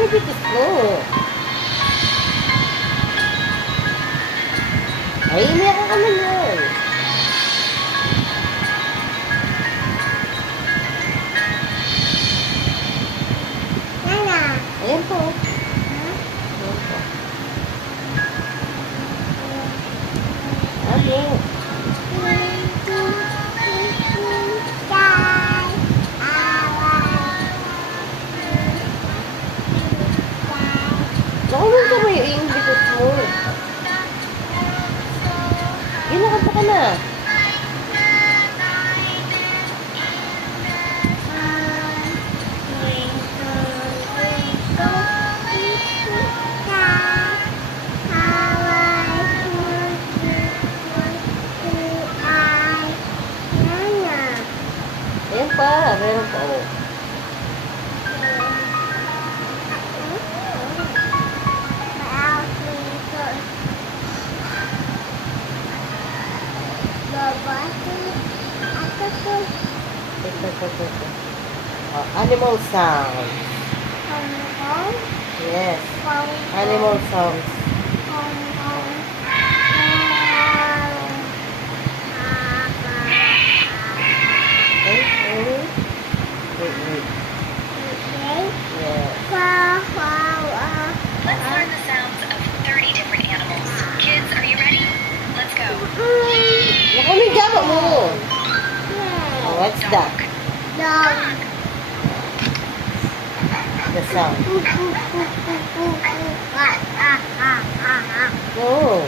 Bitis mo. Ay, meron ka man yun. Nana. Ayan po. Huh? Ayan po. Ano? Saka mo ka may yung bitis mo. Ginakanta ka na. Ayan pa. Meron pa. Oh. Ito. Oh, animal sound. Yes. Animal sounds. Okay. Wait. Yes. Let's learn the sounds of 30 different animals. Kids, are you ready? Let's go. Naku, may gama mo. Oh, what's that? The sound. Oh.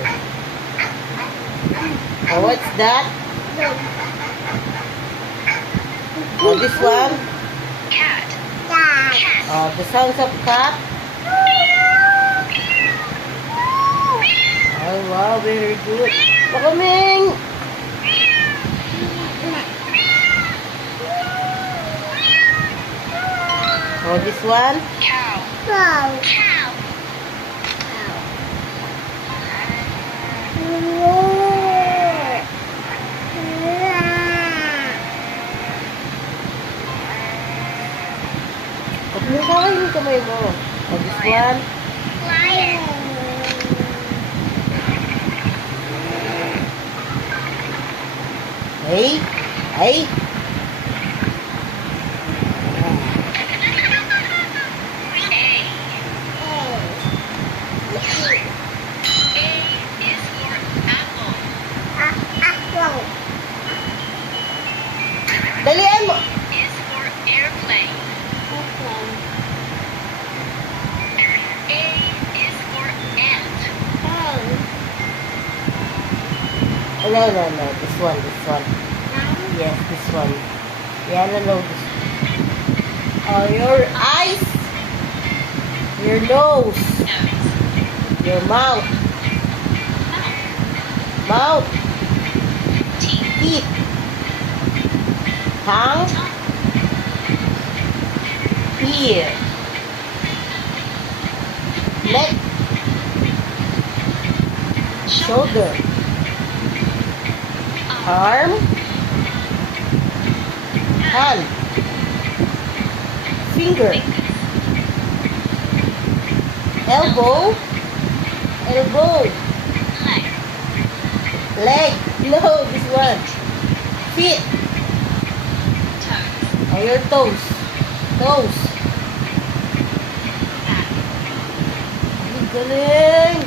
Oh, what's that? Oh, this one? Cat. Oh, the sounds of cat. Oh, wow, very good. Makaming! Oh, this one? Cow. Cow. Pag mo kaway yung kamay mo. Oh, this one? Lion. Ay! A is for apple. Dalian mo! Is for airplane. A is for ant. No. This one. Yes, this one. Yeah, no. This. Oh, your eyes. Your nose. Nose. Your mouth. Mouth. Teeth. Teeth. Tongue. Ear. Leg. Shoulder. Arm. Hand. Finger. Elbow. Leg. Leg. No, this one. Feet. Toes. Or your toes. Toes. Ang galing.